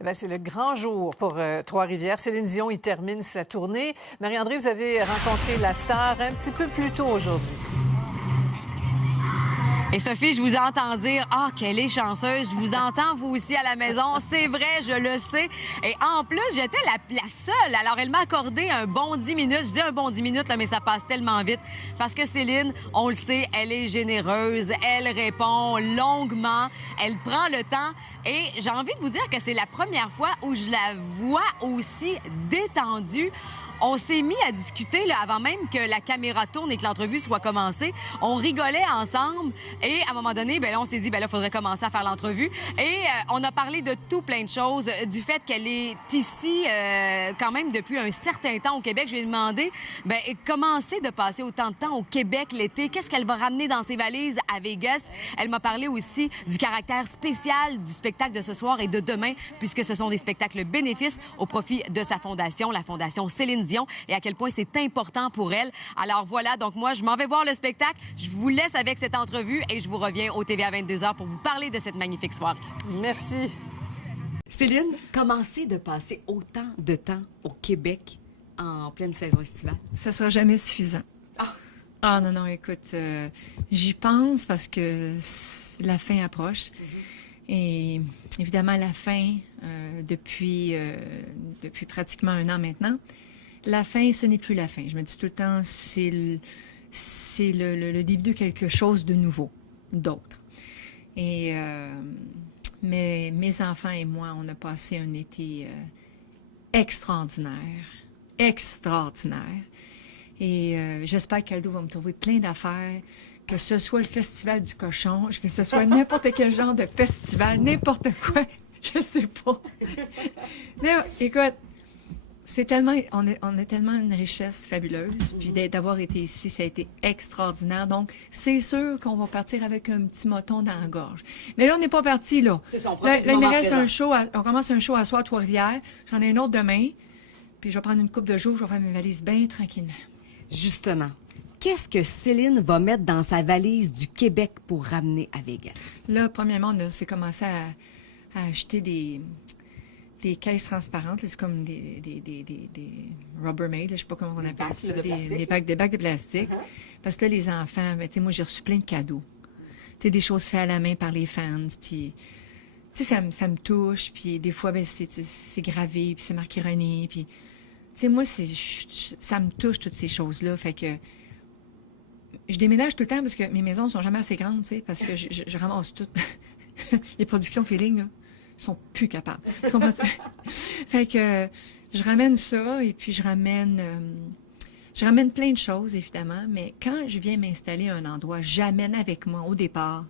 Eh bien, c'est le grand jour pour Trois-Rivières. Céline Dion y termine sa tournée. Marie-André, vous avez rencontré la star un petit peu plus tôt aujourd'hui. Et Sophie, je vous entends dire « Ah, qu'elle est chanceuse! » Je vous entends, vous aussi, à la maison. C'est vrai, je le sais. Et en plus, j'étais la seule. Alors, elle m'a accordé un bon 10 minutes. Je dis un bon 10 minutes, là, mais ça passe tellement vite. Parce que Céline, on le sait, elle est généreuse. Elle répond longuement. Elle prend le temps. Et j'ai envie de vous dire que c'est la première fois où je la vois aussi détendue. On s'est mis à discuter là, avant même que la caméra tourne et que l'entrevue soit commencée. On rigolait ensemble et à un moment donné, ben là, on s'est dit, ben là, il faudrait commencer à faire l'entrevue. Et on a parlé de tout plein de choses, du fait qu'elle est ici quand même depuis un certain temps au Québec. Je lui ai demandé, ben comment c'est de passer autant de temps au Québec l'été? Qu'est-ce qu'elle va ramener dans ses valises à Vegas? Elle m'a parlé aussi du caractère spécial du spectacle de ce soir et de demain, puisque ce sont des spectacles bénéfices au profit de sa fondation, la Fondation Céline Dion, et à quel point c'est important pour elle. Alors voilà, donc moi, je m'en vais voir le spectacle. Je vous laisse avec cette entrevue et je vous reviens au TVA 22h pour vous parler de cette magnifique soirée. Merci. Céline, comment c'est de passer autant de temps au Québec en pleine saison estivale? Ça sera jamais suffisant. Ah non, non, écoute, j'y pense parce que la fin approche. Et évidemment, la fin, depuis pratiquement un an maintenant, la fin, ce n'est plus la fin. Je me dis tout le temps, c'est le début de quelque chose de nouveau, d'autre. Et mes enfants et moi, on a passé un été extraordinaire. Et j'espère qu'Aldo va me trouver plein d'affaires, que ce soit le Festival du Cochon, que ce soit n'importe quel genre de festival, n'importe quoi, je sais pas. Non, écoute, c'est tellement, on a tellement une richesse fabuleuse, puis d'avoir été ici, ça a été extraordinaire. Donc, c'est sûr qu'on va partir avec un petit moton dans la gorge. Mais là, on n'est pas parti, là. C'est ça, là, il me reste un show, on commence un show à soir à Trois-Rivières. J'en ai un autre demain. Puis je vais prendre une couple de jours, je vais faire mes valises bien tranquillement. Justement, qu'est-ce que Céline va mettre dans sa valise du Québec pour ramener à Vegas? Là, premièrement, on s'est commencé à acheter des caisses transparentes. C'est comme des Rubbermaid, je sais pas comment on appelle ça. Des bacs de plastique. Parce que là, les enfants, ben, moi, j'ai reçu plein de cadeaux. Des choses faites à la main par les fans. Puis, ça me touche. Puis des fois, ben, c'est gravé, puis c'est marqué René. Puis, moi, ça me touche, toutes ces choses-là. Fait que je déménage tout le temps parce que mes maisons sont jamais assez grandes, parce que je ramasse tout. Les productions feeling, là, sont plus capables. Tu comprends? Fait que je ramène ça et puis je ramène plein de choses, évidemment, mais quand je viens m'installer à un endroit, j'amène avec moi, au départ,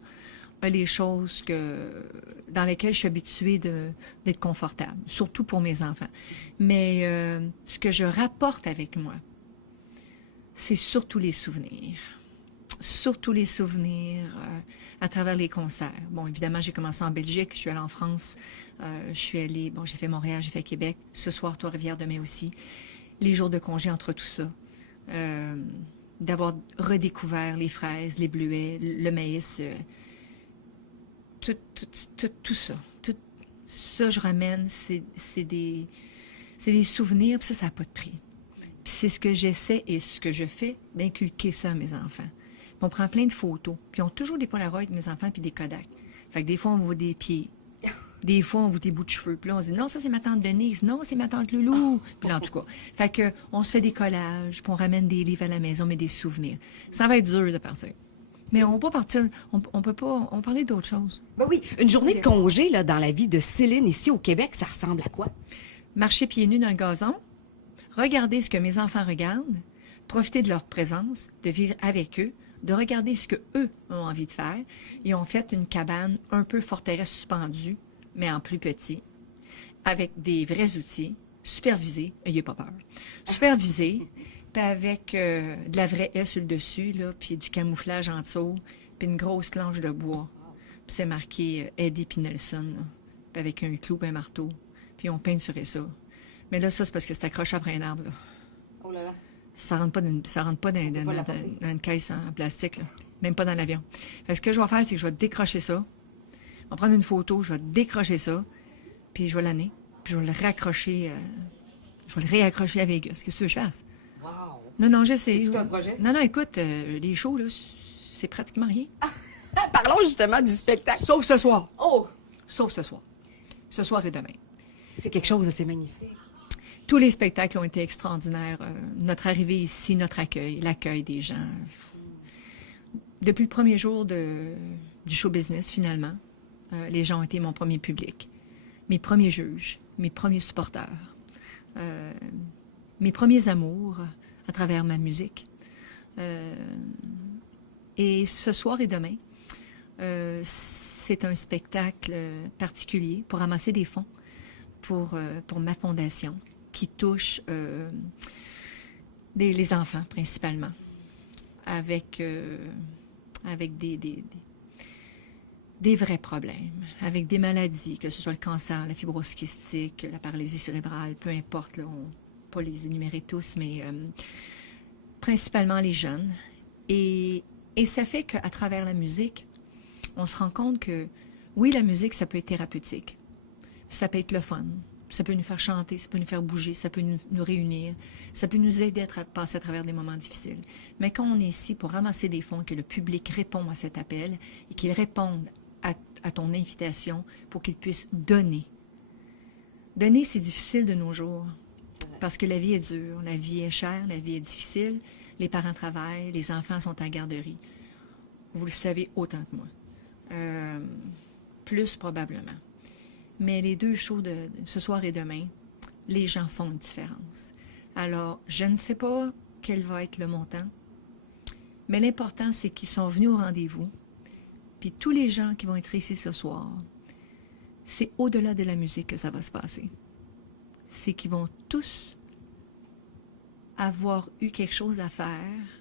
les choses dans lesquelles je suis habituée d'être confortable, surtout pour mes enfants. Mais ce que je rapporte avec moi, c'est surtout les souvenirs. Surtout les souvenirs à travers les concerts. Bon, évidemment, j'ai commencé en Belgique, je suis allée en France, je suis allée, j'ai fait Montréal, j'ai fait Québec, ce soir, Trois-Rivières, demain aussi. Les jours de congé entre tout ça. D'avoir redécouvert les fraises, les bleuets, le maïs, tout ça. Tout ça, je ramène, c'est des souvenirs, puis ça n'a pas de prix. Puis c'est ce que j'essaie et ce que je fais, d'inculquer ça à mes enfants. Puis on prend plein de photos, puis ils ont toujours des Polaroids, mes enfants, puis des Kodak. Fait que des fois, on voit des pieds. Des fois, on voit des bouts de cheveux. Puis là, on se dit, non, ça, c'est ma tante Denise. Non, c'est ma tante Loulou. Puis là, en tout cas. Fait que, on se fait des collages, puis on ramène des livres à la maison, mais des souvenirs. Ça va être dur de partir. Mais on va pas partir, on peut pas, on parlait d'autre chose. Ben oui, une journée de congé là, dans la vie de Céline ici au Québec, ça ressemble à quoi? Marcher pieds nus dans le gazon, regarder ce que mes enfants regardent, profiter de leur présence, de vivre avec eux, de regarder ce qu'eux ont envie de faire. Ils ont fait une cabane un peu forteresse suspendue, mais en plus petit, avec des vrais outils, supervisés, n'ayez pas peur, supervisés, puis avec de la vraie haie sur le dessus, là, puis du camouflage en dessous, puis une grosse planche de bois. Puis c'est marqué Eddie puis Nelson, là, puis avec un clou et un marteau. Puis on peinturait ça. Mais là, ça, c'est parce que c'est accroché après un arbre, là. Oh là là. Ça rentre pas dans une caisse en plastique, là. Même pas dans l'avion. Fait que ce que je vais faire, c'est que je vais décrocher ça. On va prendre une photo, je vais décrocher ça. puis je vais l'amener, puis je vais le raccrocher, je vais le réaccrocher à Vegas. Qu'est-ce que tu veux que je fasse? Wow! Non, je sais. C'est tout un projet? Non, écoute, les shows, là, c'est pratiquement rien. Parlons justement du spectacle. Sauf ce soir. Oh! Sauf ce soir. Ce soir et demain. C'est quelque chose d'assez magnifique. Tous les spectacles ont été extraordinaires. Notre arrivée ici, notre accueil, l'accueil des gens. Depuis le premier jour du show business, finalement, les gens ont été mon premier public, mes premiers juges, mes premiers supporters, mes premiers amours à travers ma musique. Et ce soir et demain, c'est un spectacle particulier pour ramasser des fonds pour ma fondation qui touche les enfants principalement, avec des vrais problèmes, avec des maladies, que ce soit le cancer, la fibrose kystique, la paralysie cérébrale, peu importe, là, pas les énumérer tous, mais principalement les jeunes. Et ça fait qu'à travers la musique, on se rend compte que, oui, la musique, ça peut être thérapeutique. Ça peut être le fun. Ça peut nous faire chanter, ça peut nous faire bouger, ça peut nous réunir. Ça peut nous aider à passer à travers des moments difficiles. Mais quand on est ici pour ramasser des fonds, que le public répond à cet appel et qu'il réponde à ton invitation pour qu'il puisse donner. Donner, c'est difficile de nos jours. Parce que la vie est dure, la vie est chère, la vie est difficile. Les parents travaillent, les enfants sont à garderie. Vous le savez autant que moi. Plus probablement. Mais les deux shows de ce soir et demain, les gens font une différence. Alors, je ne sais pas quel va être le montant, mais l'important, c'est qu'ils sont venus au rendez-vous. Puis tous les gens qui vont être ici ce soir, c'est au-delà de la musique que ça va se passer. C'est qu'ils vont tous avoir eu quelque chose à faire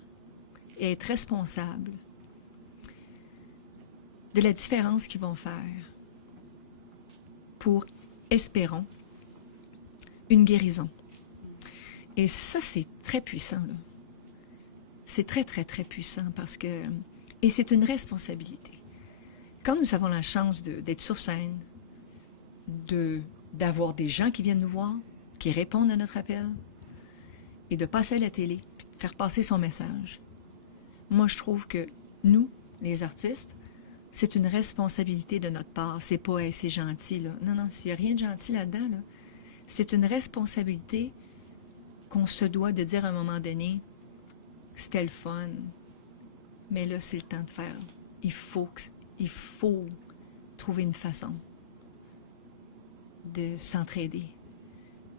et être responsables de la différence qu'ils vont faire pour, espérons, une guérison. Et ça, c'est très puissant, là. C'est très, très, très puissant parce que... Et c'est une responsabilité. Quand nous avons la chance d'être sur scène, d'avoir des gens qui viennent nous voir, qui répondent à notre appel, et de passer à la télé, puis de faire passer son message, moi, je trouve que nous, les artistes, c'est une responsabilité de notre part. C'est pas hey, « c'est gentil », là. Non, s'il n'y a rien de gentil là-dedans, là, c'est une responsabilité qu'on se doit de dire à un moment donné, c'était le fun, mais là, c'est le temps de faire. Il faut trouver une façon de s'entraider.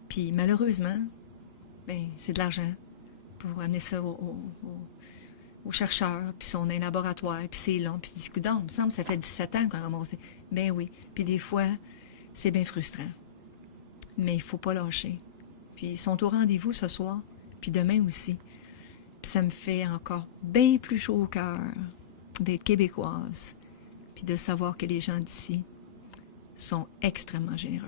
Puis malheureusement, ben, c'est de l'argent pour amener ça aux chercheurs, puis on a un laboratoire, puis c'est long, puis du coup, il me semble que ça fait 17 ans qu'on a ramassé. Ben oui, puis des fois, c'est bien frustrant. Mais il ne faut pas lâcher. Puis ils sont au rendez-vous ce soir, puis demain aussi. Puis ça me fait encore bien plus chaud au cœur d'être québécoise, puis de savoir que les gens d'ici sont extrêmement généreux.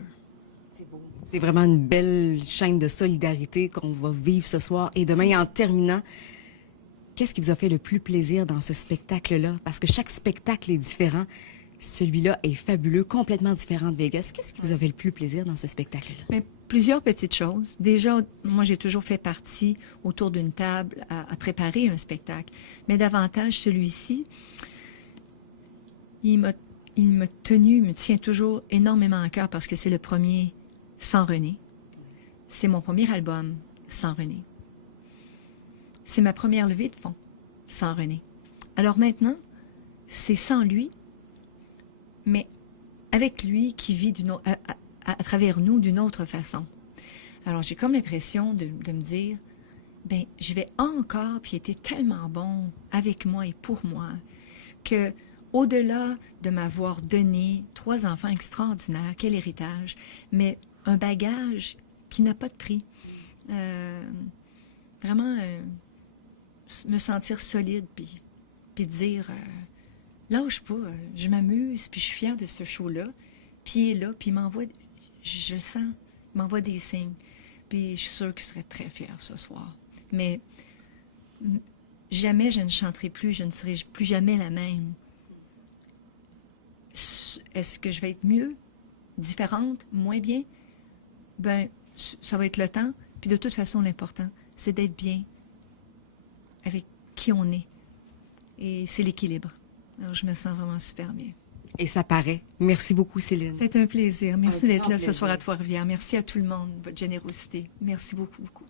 C'est beau. C'est vraiment une belle chaîne de solidarité qu'on va vivre ce soir. Et demain, en terminant, qu'est-ce qui vous a fait le plus plaisir dans ce spectacle-là? Parce que chaque spectacle est différent. Celui-là est fabuleux, complètement différent de Vegas. Qu'est-ce qui vous a fait le plus plaisir dans ce spectacle-là? Bien, plusieurs petites choses. Déjà, moi, j'ai toujours fait partie autour d'une table à préparer un spectacle. Mais davantage, celui-ci, il me tient toujours énormément à cœur parce que c'est le premier sans René. C'est mon premier album sans René. C'est ma première levée de fonds sans René. Alors maintenant, c'est sans lui, mais avec lui qui vit à travers nous d'une autre façon. Alors j'ai comme l'impression de me dire, ben je vais encore, puis il était tellement bon avec moi et pour moi, que au-delà de m'avoir donné 3 enfants extraordinaires, quel héritage, mais un bagage qui n'a pas de prix. Vraiment me sentir solide, puis dire, lâche pas, je m'amuse, puis je suis fière de ce show-là, puis il est là, puis il m'envoie, je le sens, il m'envoie des signes, puis je suis sûre qu'il serait très fier ce soir. Mais jamais je ne chanterai plus, je ne serai plus jamais la même. Est-ce que je vais être mieux? différente, moins bien, ben ça va être le temps. Puis de toute façon, l'important, c'est d'être bien avec qui on est. Et c'est l'équilibre. Alors, je me sens vraiment super bien. Et ça paraît. Merci beaucoup, Céline. C'est un plaisir. Merci d'être là ce soir à Trois-Rivières. Merci à tout le monde, votre générosité. Merci beaucoup, beaucoup.